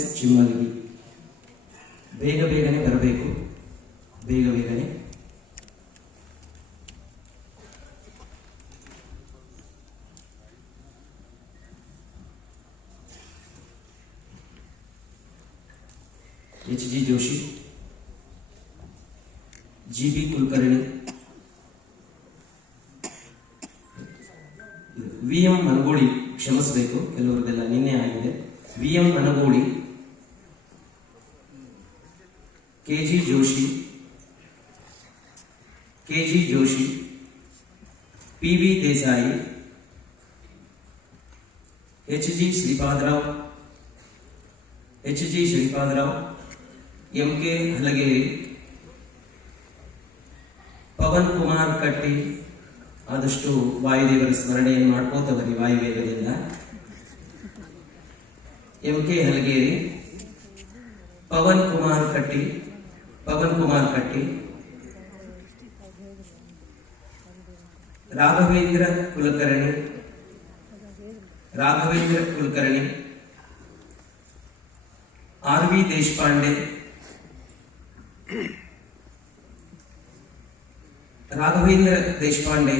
S ಚಿಮ್ಮಲಗಿ. ಬೇಗ ಬೇಗನೆ ಬರಬೇಕು, ಬೇಗ ಬೇಗನೆ. HG Joshi, GB Kulkarni, VM Managoli, ಕ್ಷಮಿಸಬೇಕು ಕೆಲವರಿಗೆಲ್ಲ ನಿನ್ನೆ ಆಗಿದೆ. VM Managoli, KG Joshi, KG Joshi, PV Desai, HG Shripad Rao, HG Shripad Rao, MK Halageri, Pavan Kumar ಕಟ್ಟಿ. ಆದಷ್ಟು ವಾಯುದೇವರ ಸ್ಮರಣೆಯನ್ನು ಮಾಡ್ಕೋತ ಬರಿ ವಾಯುವೇಗದಿಂದ. MK ಹಲಗೇರಿ, ಪವನ್ ಕುಮಾರ್ ಕಟ್ಟಿ, ರಾಘವೇಂದ್ರ ಕುಲಕರ್ಣಿ, RV ದೇಶಪಾಂಡೆ, ರಾಘವೇಂದ್ರ ದೇಶಪಾಂಡೆ,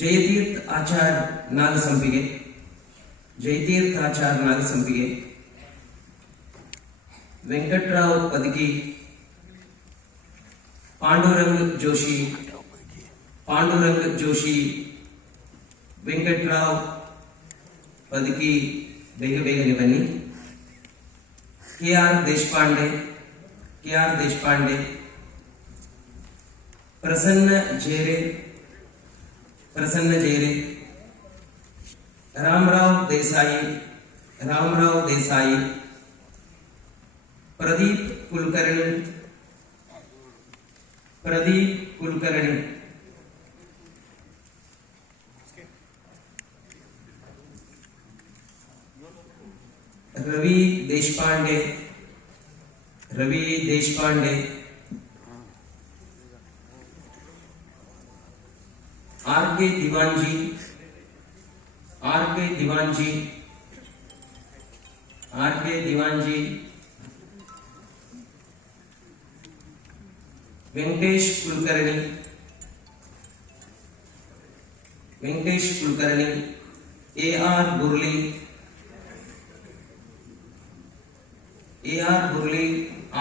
ಜಯತೀರ್ಥ ಆಚಾರ್ ನಾಗಸಂಪಿಗೆ, ವೆಂಕಟರಾವ್ ಪದಕಿ, ಪಾಂಡುರಂಗ್ ಜೋಶಿ, ವೆಂಕಟರಾವ್ ಪದಕಿ, ಬೇಗ ಬೇಗನೆ ಬನ್ನಿ. KR Deshpande, Prasanna ಜೇರೆ, Ramarao Desai, Pradeep Kulkarni, Ravi Deshpande, RK ದಿವಾಂಜಿ, Venkatesh Kulkarni, AR Burli,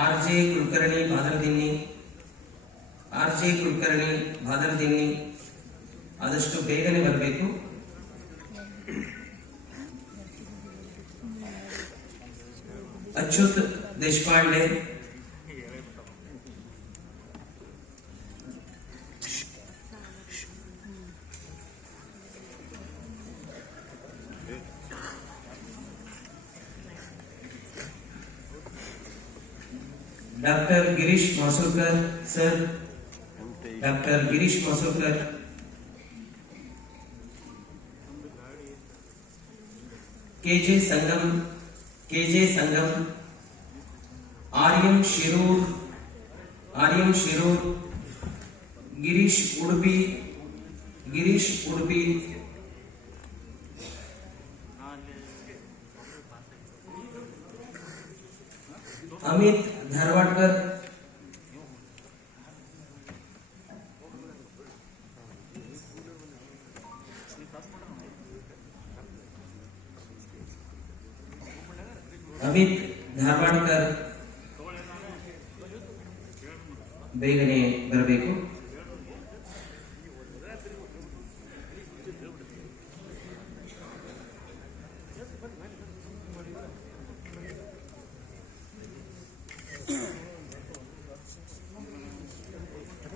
RJ Kulkarni ಭಾದರದಿನ್ನಿ. ಆದಷ್ಟು ಬೇಗನೆ ಬರಬೇಕು. Achyut Deshpande, doctor Girish Masurkar sir, KJ Sangam, Aryam Shirur, Girish Udupi, Amit Dharwadkar, ಬೇಗನೆ ಬರಬೇಕು.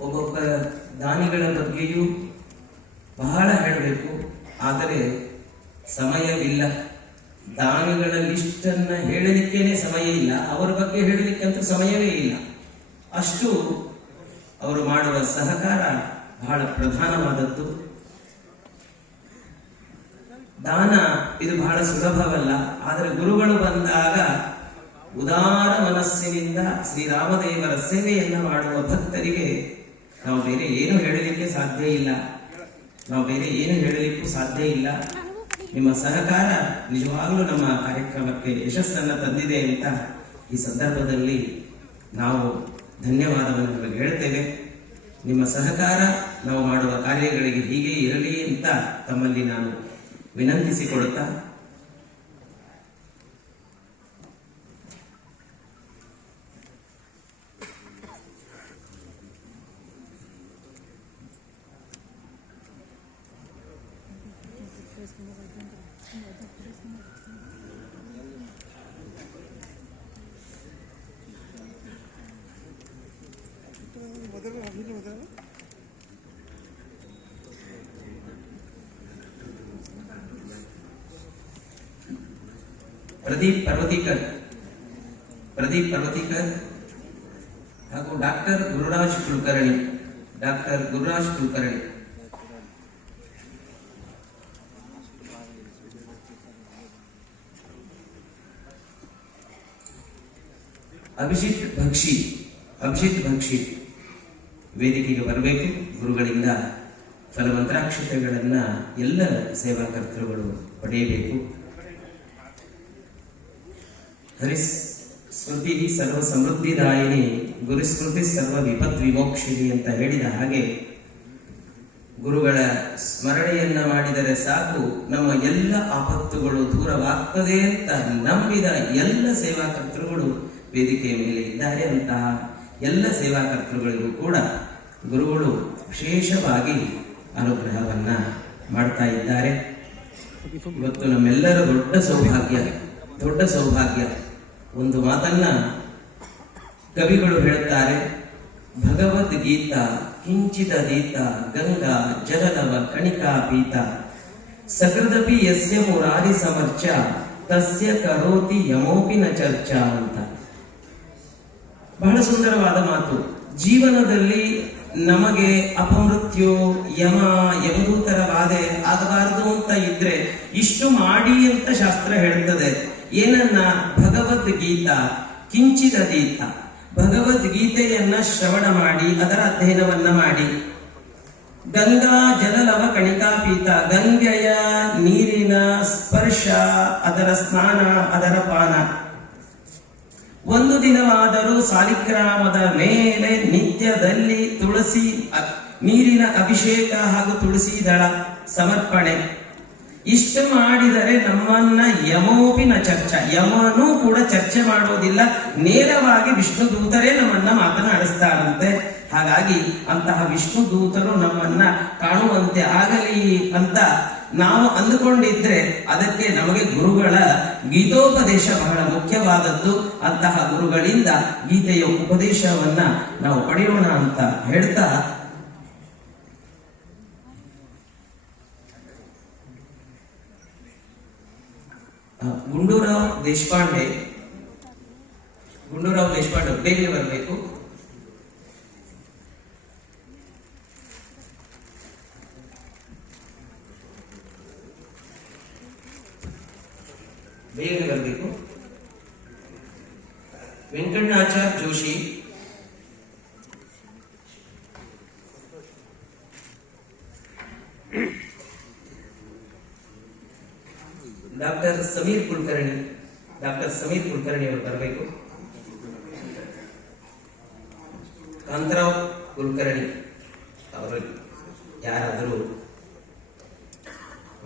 ಒಬ್ಬೊಬ್ಬ ದಾನಿಗಳ ಬಗ್ಗೆಯೂ ಬಹಳ ಹೇಳಬೇಕು, ಆದರೆ ಸಮಯವಿಲ್ಲ. ದಾನಿಗಳ ಲಿಸ್ಟ್ ಅನ್ನ ಹೇಳಲಿಕ್ಕೇನೆ ಸಮಯ ಇಲ್ಲ, ಅವರ ಬಗ್ಗೆ ಹೇಳಲಿಕ್ಕಂತ ಸಮಯವೇ ಇಲ್ಲ. ಅಷ್ಟು ಅವರು ಮಾಡುವ ಸಹಕಾರ ಬಹಳ ಪ್ರಧಾನವಾದದ್ದು. ದಾನ ಇದು ಬಹಳ ಸುಲಭವಲ್ಲ, ಆದರೆ ಗುರುಗಳು ಬಂದಾಗ ಉದಾರ ಮನಸ್ಸಿನಿಂದ ಶ್ರೀರಾಮದೇವರ ಸೇವೆಯನ್ನ ಮಾಡುವ ಭಕ್ತರಿಗೆ ನಾವು ಬೇರೆ ಏನು ಹೇಳಲಿಕ್ಕೆ ಸಾಧ್ಯ ಇಲ್ಲ. ನಿಮ್ಮ ಸಹಕಾರ ನಿಜವಾಗಲೂ ನಮ್ಮ ಕಾರ್ಯಕ್ರಮಕ್ಕೆ ಯಶಸ್ಸನ್ನು ತಂದಿದೆ ಅಂತ ಈ ಸಂದರ್ಭದಲ್ಲಿ ನಾವು ಧನ್ಯವಾದವನ್ನು ನಿಮಗೆ ಹೇಳ್ತೇವೆ. ನಿಮ್ಮ ಸಹಕಾರ ನಾವು ಮಾಡುವ ಕಾರ್ಯಗಳಿಗೆ ಹೀಗೆ ಇರಲಿ ಅಂತ ತಮ್ಮಲ್ಲಿ ನಾನು ವಿನಂತಿಸಿಕೊಡುತ್ತಾ ಪ್ರದೀಪ್ ಪರ್ವತೀಕರ್ ಹಾಗೂ ಡಾಕ್ಟರ್ ಗುರುರಾಜ್ ಕುಲಕರ್ಣಿ. ಅಭಿಜಿತ್ ಭಕ್ಷಿ ವೇದಿಕೆಗೆ ಬರಬೇಕು. ಗುರುಗಳಿಂದ ಫಲಮಂತ್ರಾಕ್ಷತೆಗಳನ್ನ ಎಲ್ಲ ಸೇವಾಕರ್ತೃಗಳು ಪಡೆಯಬೇಕು. ಹರಿಸ್ಮೃತಿ ಸರ್ವ ಸಮೃದ್ಧಿದಾಯಿನಿ, ಗುರುಸ್ಮೃತಿ ಸರ್ವ ವಿಪತ್ ವಿಮೋಕ್ಷಿಣಿ ಅಂತ ಹೇಳಿದ ಹಾಗೆ ಗುರುಗಳ ಸ್ಮರಣೆಯನ್ನ ಮಾಡಿದರೆ ಸಾಕು ನಮ್ಮ ಎಲ್ಲ ಆಪತ್ತುಗಳು ದೂರವಾಗ್ತದೆ ಅಂತ ನಂಬಿದ ಎಲ್ಲ ಸೇವಾಕರ್ತೃಗಳು ವೇದಿಕೆಯ ಮೇಲೆ ಇದ್ದಾರೆ. ಅಂತಹ ಎಲ್ಲ ಸೇವಾಕರ್ತೃಗಳಿಗೂ ಕೂಡ ಗುರುಗಳು ವಿಶೇಷವಾಗಿ ಅನುಗ್ರಹವನ್ನ ಮಾಡ್ತಾ ಇದ್ದಾರೆ. ಇವತ್ತು ನಮ್ಮೆಲ್ಲರ ದೊಡ್ಡ ಸೌಭಾಗ್ಯ. ಒಂದು ಮಾತನ್ನ ಕವಿಗಳು ಹೇಳುತ್ತಾರೆ, ಭಗವದ್ಗೀತಾ ಕಿಂಚಿದೀತ ಗಂಗಾ ಜಲನವ ಕಣಿಕಾ ಪೀತ ಸಕೃದಪಿ ಯಸ್ಯ ಮುರಾರಿ ಸಮರ್ಚ ತಸ್ಯ ಕರೋತಿ ಯಮೋಪಿ ನ ಚರ್ಚಾ ಅಂತ. ಬಹಳ ಸುಂದರವಾದ ಮಾತು. ಜೀವನದಲ್ಲಿ ನಮಗೆ ಅಪಮೃತ್ಯು, ಯಮದೂತರ ಬಾಧೆ ಆಗಬಾರದು ಅಂತ ಇದ್ರೆ ಇಷ್ಟು ಮಾಡಿ ಅಂತ ಶಾಸ್ತ್ರ ಹೇಳುತ್ತದೆ. ಏನನ್ನ? ಭಗವದ್ಗೀತಾ ಕಿಂಚಿದೀತ, ಭಗವದ್ಗೀತೆಯನ್ನ ಶ್ರವಣ ಮಾಡಿ ಅದರ ಅಧ್ಯಯನವನ್ನ ಮಾಡಿ. ಗಂಗಾ ಜಲಲವ ಕಣಿಕಾಪೀತ, ಗಂಗೆಯ ನೀರಿನ ಸ್ಪರ್ಶ, ಅದರ ಸ್ನಾನ, ಅದರ ಪಾನ. ಒಂದು ದಿನವಾದರೂ ಸಾಲಿಗ್ರಾಮದ ಮೇಲೆ ನಿತ್ಯದಲ್ಲಿ ತುಳಸಿ ನೀರಿನ ಅಭಿಷೇಕ ಹಾಗೂ ತುಳಸಿ ದಳ ಸಮರ್ಪಣೆ. ಇಷ್ಟು ಮಾಡಿದರೆ ನಮ್ಮನ್ನ ಯಮೋಪಿನ ಚರ್ಚ, ಯಮನೂ ಕೂಡ ಚರ್ಚೆ ಮಾಡೋದಿಲ್ಲ, ನೇರವಾಗಿ ವಿಷ್ಣು ದೂತರೇ ನಮ್ಮನ್ನ ಮಾತನಾಡಿಸ್ತಾರಂತೆ. ಹಾಗಾಗಿ ಅಂತಹ ವಿಷ್ಣು ದೂತರು ನಮ್ಮನ್ನ ಕಾಣುವಂತೆ ಆಗಲಿ ಅಂತ ನಾವು ಅಂದುಕೊಂಡಿದ್ರೆ ಅದಕ್ಕೆ ನಮಗೆ ಗುರುಗಳ ಗೀತೋಪದೇಶ ಬಹಳ ಮುಖ್ಯವಾದದ್ದು. ಅಂತಹ ಗುರುಗಳಿಂದ ಗೀತೆಯ ಉಪದೇಶವನ್ನ ನಾವು ಪಡೆಯೋಣ ಅಂತ ಹೇಳ್ತಾ ಗುಂಡೂರಾವ್ ದೇಶಪಾಂಡೆ ಬೇಗನೆ ಬರಬೇಕು. ವೆಂಕಟನಾಚಾರ್ ಜೋಶಿ, ಡಾಕ್ಟರ್ ಸಮೀರ್ ಕುಲಕರ್ಣಿ ಅವರು ಬರಬೇಕು. ಕಾಂತರಾವ್ ಕುಲಕರ್ಣಿ ಅವರು ಯಾರಾದರೂ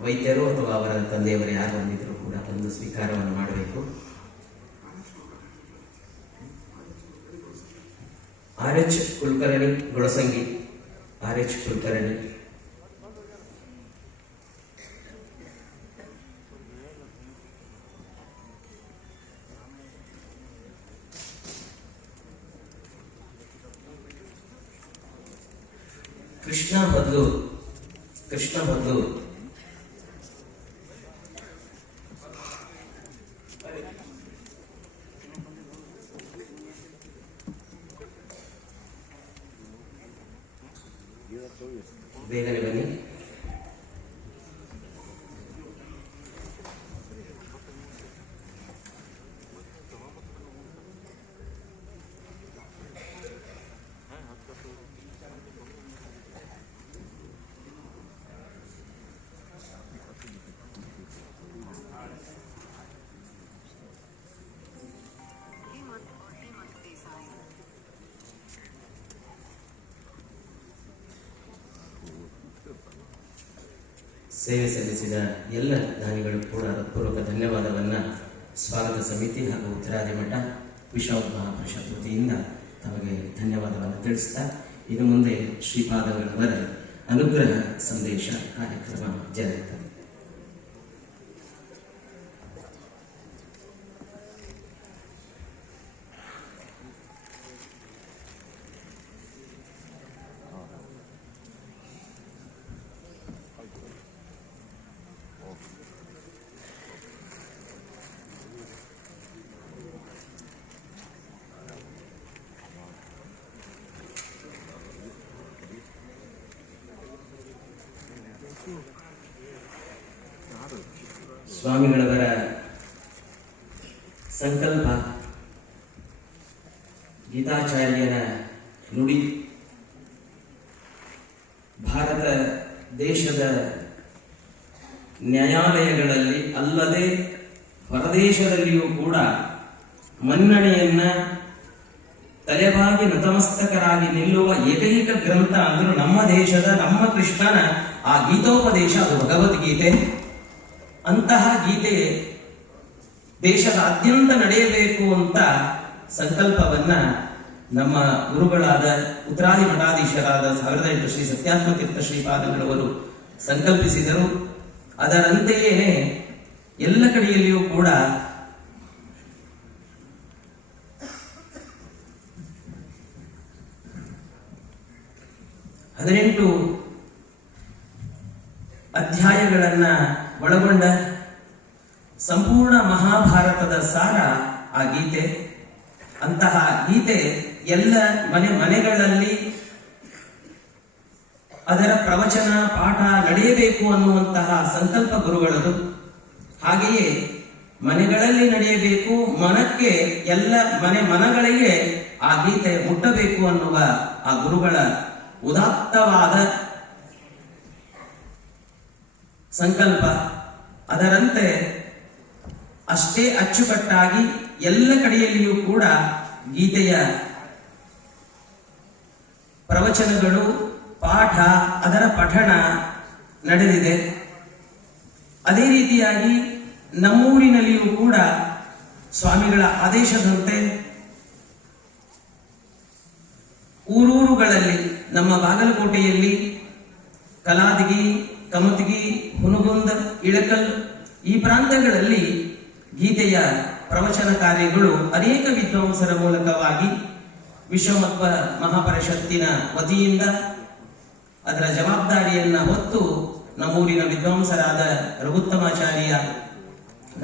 ವೈದ್ಯರು ಅಥವಾ ಅವರ ತಂದೆಯವರು ಯಾರು ಬಂದಿದ್ರು ಕೂಡ ಒಂದು ಸ್ವೀಕಾರವನ್ನು ಮಾಡಬೇಕು. RH Kulkarni Golasangi, RH Kulkarni. ಕೃಷ್ಣ ಬದ್ಲೂರ್ ಬೇಗನೆ ಬನ್ನಿ. ಸೇವೆ ಸಲ್ಲಿಸಿದ ಎಲ್ಲ ದಾನಿಗಳು ಕೂಡ ಹೃತ್ಪೂರ್ವಕ ಧನ್ಯವಾದವನ್ನು ಸ್ವಾಗತ ಸಮಿತಿ ಹಾಗೂ ಉತ್ತರಾದಿ ಮಠ ವಿಶ್ವನಾಥ ಮಹಾಪರಿಷತ್ ವತಿಯಿಂದ ತಮಗೆ ಧನ್ಯವಾದವನ್ನು ತಿಳಿಸ್ತಾ ಇನ್ನು ಮುಂದೆ ಶ್ರೀಪಾದಗಳವರ ಅನುಗ್ರಹ ಸಂದೇಶ ಕಾರ್ಯಕ್ರಮ ಜರುಗುತ್ತದೆ. ಸ್ವಾಮಿಗಳವರ ಸಂಕಲ್ಪ, ಗೀತಾಚಾರ್ಯರ ನುಡಿ, ಭಾರತ ದೇಶದ ನ್ಯಾಯಾಲಯಗಳಲ್ಲಿ ಅಲ್ಲದೆ ಹೊರದೇಶದಲ್ಲಿಯೂ ಕೂಡ ಮನ್ನಣೆಯನ್ನ ತಲೆಬಾಗಿ ನತಮಸ್ತಕರಾಗಿ ನಿಲ್ಲುವ ಏಕೈಕ ಗ್ರಂಥ ಅಂದರೂ ನಮ್ಮ ದೇಶದ, ನಮ್ಮ ಕೃಷ್ಣನ ಆ ಗೀತೋಪದೇಶ, ಅದು ಭಗವದ್ಗೀತೆ. ಅಂತಹ ಗೀತೆ ದೇಶದಾದ್ಯಂತ ನಡೆಯಬೇಕು ಅಂತ ಸಂಕಲ್ಪವನ್ನ ನಮ್ಮ ಗುರುಗಳಾದ ಉತ್ತರಾದಿ ಮಠಾಧೀಶರಾದ 1008 ಶ್ರೀ ಸತ್ಯಾತ್ಮತೀರ್ಥ ಶ್ರೀಪಾದಗಳವರು ಸಂಕಲ್ಪಿಸಿದರು. ಅದರಂತೆಯೇ ಎಲ್ಲ ಕಡೆಯಲ್ಲಿಯೂ ಕೂಡ ಹದಿನೆಂಟು ಅಧ್ಯಾಯಗಳನ್ನ ಒಳಗೊಂಡ ಸಂಪೂರ್ಣ ಮಹಾಭಾರತದ ಸಾರ ಆ ಗೀತೆ. ಅಂತಹ ಗೀತೆ ಎಲ್ಲ ಮನೆಗಳಲ್ಲಿ ಅದರ ಪ್ರವಚನ ಪಾಠ ನಡೆಯಬೇಕು ಅನ್ನುವಂತಹ ಸಂಕಲ್ಪ ಗುರುಗಳದು. ಹಾಗೆಯೇ ಮನೆಗಳಲ್ಲಿ ನಡೆಯಬೇಕು, ಮನಕ್ಕೆ ಎಲ್ಲ ಮನಗಳಿಗೆ ಆ ಗೀತೆ ಮುಟ್ಟಬೇಕು ಅನ್ನುವ ಆ ಗುರುಗಳ ಉದಾತ್ತವಾದ ಸಂಕಲ್ಪ. ಅದರಂತೆ ಅಷ್ಟೇ ಅಚ್ಚುಕಟ್ಟಾಗಿ ಎಲ್ಲ ಕಡೆಯಲ್ಲಿಯೂ ಕೂಡ ಗೀತೆಯ ಪ್ರವಚನಗಳು, ಪಾಠ, ಅದರ ಪಠಣ ನಡೆದಿದೆ. ಅದೇ ರೀತಿಯಾಗಿ ನಮ್ಮೂರಿನಲ್ಲಿಯೂ ಕೂಡ ಸ್ವಾಮಿಗಳ ಆದೇಶದಂತೆ ಊರೂರುಗಳಲ್ಲಿ, ನಮ್ಮ ಬಾಗಲಕೋಟೆಯಲ್ಲಿ ಕಲಾದಗಿ, ಕಮತಗಿ, ಹುನಗುಂದ, ಇಳಕಲ್ ಈ ಪ್ರಾಂತಗಳಲ್ಲಿ ಗೀತೆಯ ಪ್ರವಚನ ಕಾರ್ಯಗಳು ಅನೇಕ ವಿದ್ವಾಂಸರ ಮೂಲಕವಾಗಿ ವಿಶ್ವನಾಥ ಮಹಾಪರಿಷತ್ತಿನ ವತಿಯಿಂದ ಅದರ ಜವಾಬ್ದಾರಿಯನ್ನ ಹೊತ್ತು ನಮ್ಮೂರಿನ ವಿದ್ವಾಂಸರಾದ ರಘುತ್ತಮಾಚಾರ್ಯ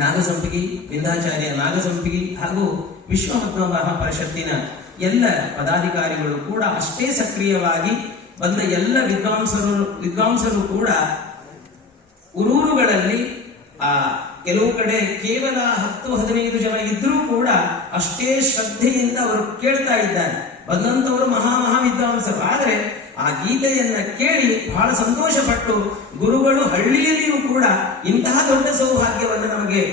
ನಾಗಸಂಪಿಗಿ, ವಿಂಧಾಚಾರ್ಯ ನಾಗಸಂಪಿಗಿ ಹಾಗೂ ವಿಶ್ವನಾಥ ಮಹಾಪರಿಷತ್ತಿನ ಎಲ್ಲ ಪದಾಧಿಕಾರಿಗಳು ಕೂಡ ಅಷ್ಟೇ ಸಕ್ರಿಯವಾಗಿ ಬಂದ ಎಲ್ಲ ವಿದ್ವಾಂಸರು ಕೂಡ ಊರೂರುಗಳಲ್ಲಿ ಕೆಲವು ಕಡೆ ಕೇವಲ 10-15 ಜನ ಇದ್ರೂ ಕೂಡ ಅಷ್ಟೇ ಶ್ರದ್ಧೆಯಿಂದ ಅವರು ಕೇಳ್ತಾ ಇದ್ದಾರೆ. ಬಂದಂತವರು ಮಹಾ ವಿದ್ವಾಂಸರು. ಆದರೆ ಆ ಗೀತೆಯನ್ನ ಕೇಳಿ ಬಹಳ ಸಂತೋಷಪಟ್ಟು ಗುರುಗಳು ಹಳ್ಳಿಯಲ್ಲಿಯೂ ಕೂಡ ಇಂತಹ ದೊಡ್ಡ ಸೌಭಾಗ್ಯವನ್ನು ನಮಗೆ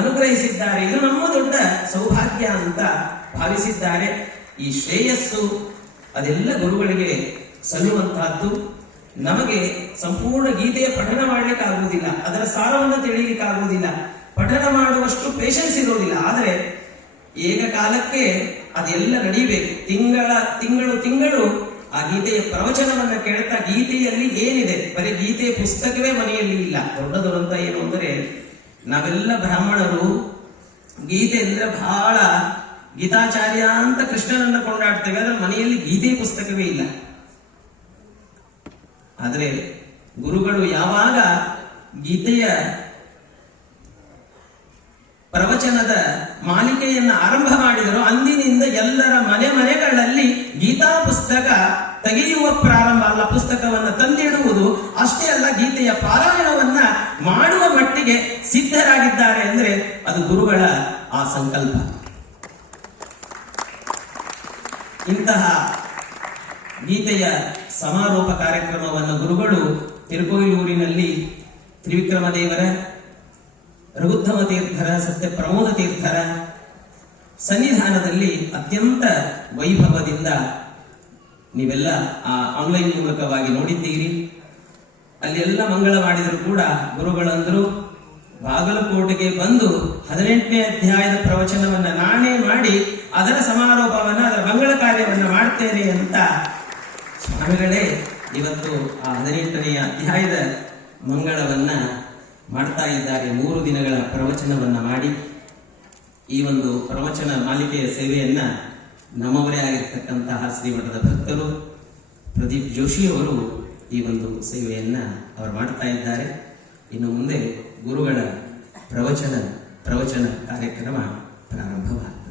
ಅನುಗ್ರಹಿಸಿದ್ದಾರೆ, ಇದು ನಮ್ಮ ದೊಡ್ಡ ಸೌಭಾಗ್ಯ ಅಂತ ಭಾವಿಸಿದ್ದಾರೆ. ಈ ಶ್ರೇಯಸ್ಸು ಅದೆಲ್ಲ ಗುರುಗಳಿಗೆ ಸಲ್ಲುವಂತಹದ್ದು. ನಮಗೆ ಸಂಪೂರ್ಣ ಗೀತೆಯ ಪಠನ ಮಾಡಲಿಕ್ಕಾಗುವುದಿಲ್ಲ, ಅದರ ಸಾರವನ್ನು ತಿಳಿಯಲಿಕ್ಕಾಗುವುದಿಲ್ಲ, ಪಠನ ಮಾಡುವಷ್ಟು ಪೇಷನ್ಸ್ ಇರೋದಿಲ್ಲ. ಆದರೆ ಏಕಕಾಲಕ್ಕೆ ಅದೆಲ್ಲ ನಡೀಬೇಕು. ತಿಂಗಳು ಆ ಗೀತೆಯ ಪ್ರವಚನವನ್ನ ಕೇಳ್ತಾ, ಗೀತೆಯಲ್ಲಿ ಏನಿದೆ, ಬರೀ ಗೀತೆಯ ಪುಸ್ತಕವೇ ಮನೆಯಲ್ಲಿ ಇಲ್ಲ. ದೊಡ್ಡ ದುರಂತ ಏನು ಅಂದರೆ, ನಾವೆಲ್ಲ ಬ್ರಾಹ್ಮಣರು ಗೀತೆ ಅಂದ್ರೆ ಬಹಳ ಗೀತಾಚಾರ್ಯ ಅಂತ ಕೃಷ್ಣನನ್ನ ಕೊಂಡಾಡ್ತೇವೆ, ಆದ್ರೆ ಮನೆಯಲ್ಲಿ ಗೀತೆಯ ಪುಸ್ತಕವೇ ಇಲ್ಲ. ಆದರೆ ಗುರುಗಳು ಯಾವಾಗ ಗೀತೆಯ ಪ್ರವಚನದ ಮಾಲಿಕೆಯನ್ನ ಆರಂಭ ಮಾಡಿದರೋ ಅಂದಿನಿಂದ ಎಲ್ಲರ ಮನೆಗಳಲ್ಲಿ ಗೀತಾ ಪುಸ್ತಕ ತೆಗೆಯುವ ಪ್ರಾರಂಭ ಅಲ್ಲ, ಪುಸ್ತಕವನ್ನ ತಂದಿಡುವುದು ಅಷ್ಟೇ ಅಲ್ಲ, ಗೀತೆಯ ಪಾರಾಯಣವನ್ನ ಮಾಡುವ ಮಟ್ಟಿಗೆ ಸಿದ್ಧರಾಗಿದ್ದಾರೆ ಅಂದ್ರೆ ಅದು ಗುರುಗಳ ಆ ಸಂಕಲ್ಪ. ಇಂತಹ ಗೀತೆಯ ಸಮಾರೋಪ ಕಾರ್ಯಕ್ರಮವನ್ನು ಗುರುಗಳು ತಿರುಕೋಯಿಲೂರಿನಲ್ಲಿ ತ್ರಿವಿಕ್ರಮ ದೇವರ, ರಘುತ್ತಮ ತೀರ್ಥರ, ಸತ್ಯ ಪ್ರಮೋದ ತೀರ್ಥರ ಸನ್ನಿಧಾನದಲ್ಲಿ ಅತ್ಯಂತ ವೈಭವದಿಂದ ನೀವೆಲ್ಲ ಆ ಆನ್ಲೈನ್ ಮೂಲಕವಾಗಿ ನೋಡಿದ್ದೀರಿ. ಅಲ್ಲಿ ಎಲ್ಲ ಮಂಗಳ ಮಾಡಿದ್ರು ಕೂಡ ಗುರುಗಳಂದ್ರು ಬಾಗಲಕೋಟೆಗೆ ಬಂದು 18ನೇ ಅಧ್ಯಾಯದ ಪ್ರವಚನವನ್ನ ನಾನೇ ಮಾಡಿ ಅದರ ಸಮಾರೋಪವನ್ನ, ಅದರ ಮಂಗಳ ಕಾರ್ಯವನ್ನ ಮಾಡ್ತೇನೆ ಅಂತ ಸ್ವಾಮಿಗಳೇ ಇವತ್ತು ಆ 18ನೇ ಅಧ್ಯಾಯದ ಮಂಗಳವನ್ನ ಮಾಡ್ತಾ ಇದ್ದಾರೆ. 3 ದಿನಗಳ ಪ್ರವಚನವನ್ನ ಮಾಡಿ ಈ ಒಂದು ಪ್ರವಚನ ಮಾಲಿಕೆಯ ಸೇವೆಯನ್ನ ನಮ್ಮವರೇ ಆಗಿರ್ತಕ್ಕಂತಹ ಶ್ರೀಮಠದ ಭಕ್ತರು ಪ್ರದೀಪ್ ಜೋಶಿ ಅವರು ಈ ಒಂದು ಸೇವೆಯನ್ನ ಅವರು ಮಾಡ್ತಾ ಇದ್ದಾರೆ. ಇನ್ನು ಮುಂದೆ ಗುರುಗಳ ಪ್ರವಚನ ಕಾರ್ಯಕ್ರಮ ಪ್ರಾರಂಭವಾಗಿದೆ.